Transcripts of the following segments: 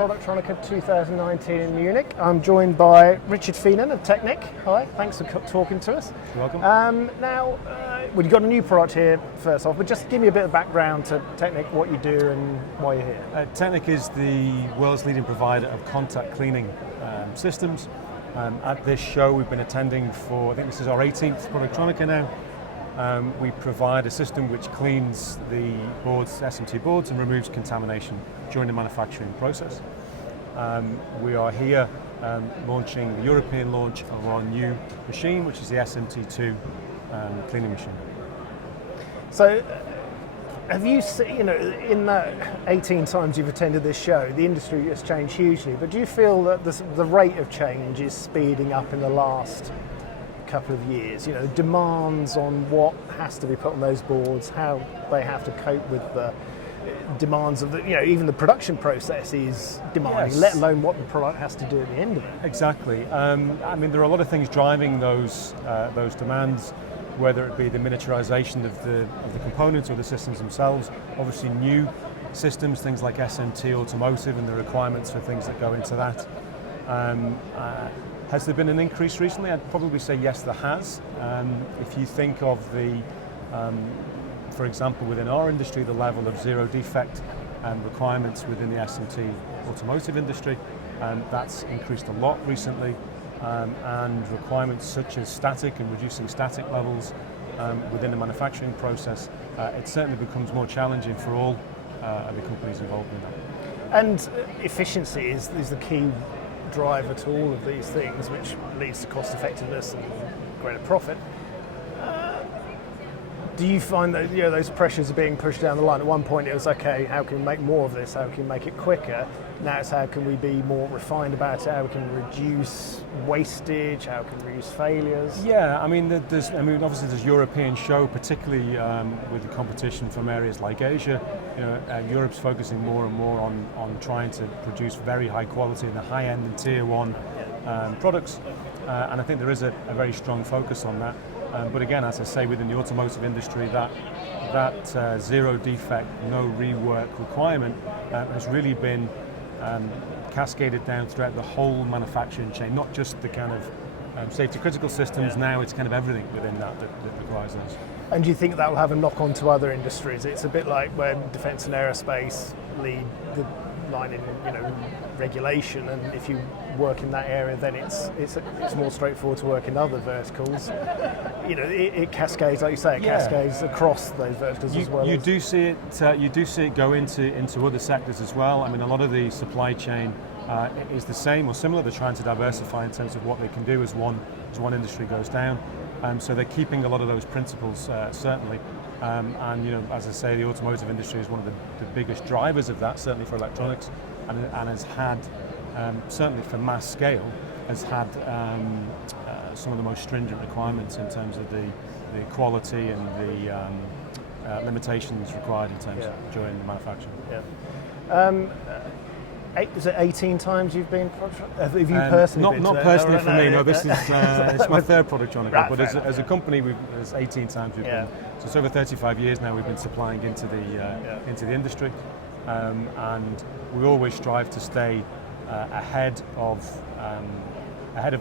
Productronica 2019 in Munich. I'm joined by Richard Phelan of Teknek. Hi, thanks for talking to us. You're welcome. Well, you've got a new product here first off, but just give me a bit of background to Teknek, what you do and why you're here. Teknek is the world's leading provider of contact cleaning systems. At this show we've been attending for, I think this is our 18th Productronica now. We provide a system which cleans the boards, SMT boards, and removes contamination during the manufacturing process. We are here launching the European launch of our new machine, which is the SMT2 cleaning machine. So, have you seen, in that 18 times you've attended this show, the industry has changed hugely, but do you feel that the rate of change is speeding up in the last couple of years? Demands on what has to be put on those boards, how they have to cope with the demands of even the production process is demanding, yes, let alone what the product has to do at the end of it. Exactly. There are a lot of things driving those demands, whether it be the miniaturization of the components or the systems themselves. Obviously, new systems, things like SMT automotive, and the requirements for things that go into that. Has there been an increase recently? I'd probably say yes, there has. If you think of for example, within our industry, the level of zero defect requirements within the SMT automotive industry, that's increased a lot recently. And requirements such as static and reducing static levels within the manufacturing process, it certainly becomes more challenging for all of the companies involved in that. And efficiency is the key driver to all of these things, which leads to cost effectiveness and greater profit. Do you find that those pressures are being pushed down the line? At one point it was, okay, how can we make more of this? How can we make it quicker? Now it's how can we be more refined about it? How we can reduce wastage? How can we reduce failures? Yeah, obviously there's European show, particularly with the competition from areas like Asia. Europe's focusing more and more on trying to produce very high quality in the high end and tier one products, and I think there is a very strong focus on that. But again, as I say, within the automotive industry, that zero defect, no rework requirement has really been cascaded down throughout the whole manufacturing chain, not just the kind of safety critical systems. Yeah. Now it's kind of everything within that requires those. And do you think that will have a knock-on to other industries? It's a bit like when defence and aerospace lead the line in regulation, and if you work in that area, then it's more straightforward to work in other verticals. It cascades, like you say, cascades across those verticals as well. You do see it go into other sectors as well. A lot of the supply chain is the same or similar. They're trying to diversify in terms of what they can do as one industry goes down. So they're keeping a lot of those principles certainly. As I say, the automotive industry is one of the biggest drivers of that, certainly for electronics, and has had, certainly for mass scale, has had some of the most stringent requirements in terms of the quality and the limitations required in terms of during the manufacturing. Yeah. Is it 18 times you've been? Have you personally been? Not personally for me. No, this is it's my third Productronica. Right, but as a company, there's 18 times we've been. So it's over 35 years now we've been supplying into the industry, and we always strive to stay ahead of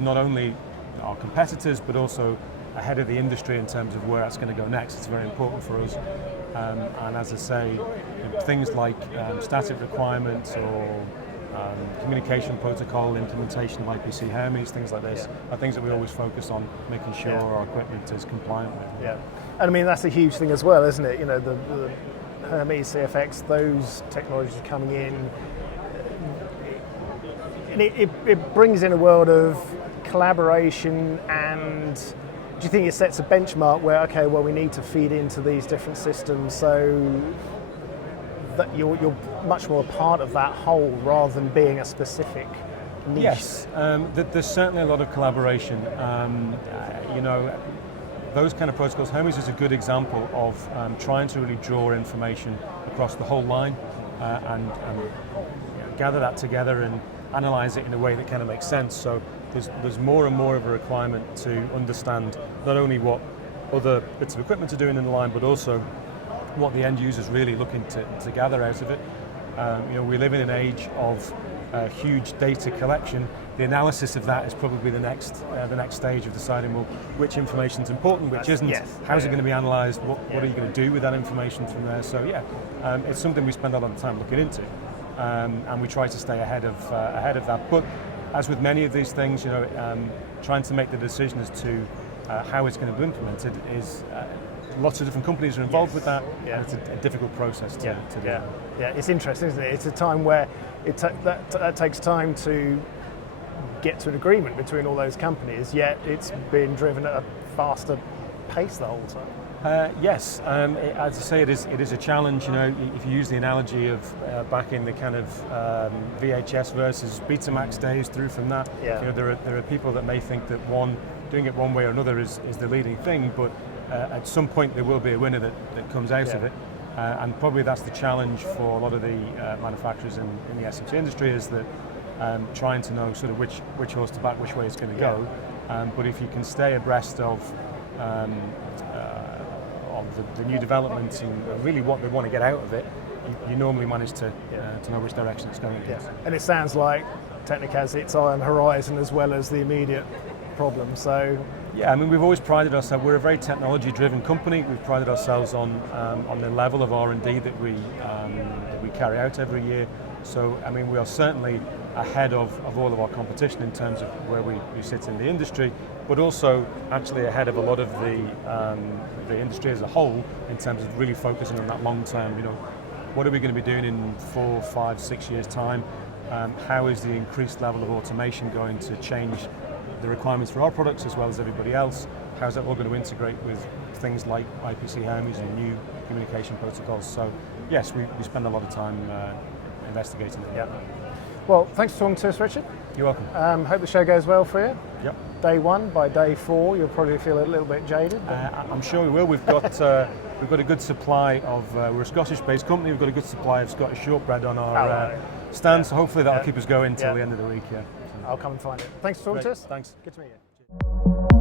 not only our competitors but also ahead of the industry in terms of where that's going to go next. It's very important for us. And as I say, things like static requirements or communication protocol implementation of IPC Hermes, things like this, are things that we always focus on, making sure our equipment is compliant with. Yeah, and that's a huge thing as well, isn't it? The Hermes, CFX, those technologies are coming in, and it brings in a world of collaboration. And do you think it sets a benchmark where, okay, well, we need to feed into these different systems so that you're much more a part of that whole rather than being a specific niche? Yes, there's certainly a lot of collaboration. Those kind of protocols, Hermes is a good example of trying to really draw information across the whole line and gather that together and analyze it in a way that kind of makes sense. So there's more and more of a requirement to understand not only what other bits of equipment are doing in the line, but also what the end user's really looking to gather out of it. We live in an age of huge data collection. The analysis of that is probably the next stage of deciding, well, which information is important, which isn't. How's it going to be analysed? What are you going to do with that information from there? So it's something we spend a lot of time looking into, and we try to stay ahead of that. But as with many of these things, trying to make the decision as to how it's going to be implemented is. Lots of different companies are involved with that, and it's a difficult process to do. Yeah, it's interesting, isn't it? It's a time where that takes time to get to an agreement between all those companies, yet it's being driven at a faster pace the whole time. Yes, as I say, it is a challenge. If you use the analogy of back in the kind of VHS versus Betamax days through from that, there are people that may think that doing it one way or another is the leading thing, but at some point there will be a winner that comes out of it, and probably that's the challenge for a lot of the manufacturers in the SMC industry, is that trying to know sort of which horse to back, which way it's going to go. But if you can stay abreast of the new developments and really what they want to get out of it, you normally manage to know which direction it's going. And it sounds like Teknek has its eye on the horizon as well as the immediate problem. So. Yeah, I mean, we've always prided ourselves. We're a very technology-driven company. We've prided ourselves on the level of R&D that we carry out every year. So, I mean, we are certainly ahead of all of our competition in terms of where we sit in the industry, but also actually ahead of a lot of the industry as a whole in terms of really focusing on that long term. What are we going to be doing in 4, 5, 6 years' time? How is the increased level of automation going to change the requirements for our products as well as everybody else? How's that all going to integrate with things like IPC Hermes and new communication protocols? So yes, we spend a lot of time investigating it. Yeah. Well, thanks for talking to us, Richard. You're welcome. Hope the show goes well for you. Yep. Day 1, by day 4, you'll probably feel a little bit jaded. I'm sure we will. We've got a good supply of. We're a Scottish-based company. We've got a good supply of Scottish shortbread on our stand. So hopefully that'll keep us going until the end of the week. Yeah. I'll come and find it. Thanks for talking to us. Thanks. Good to meet you.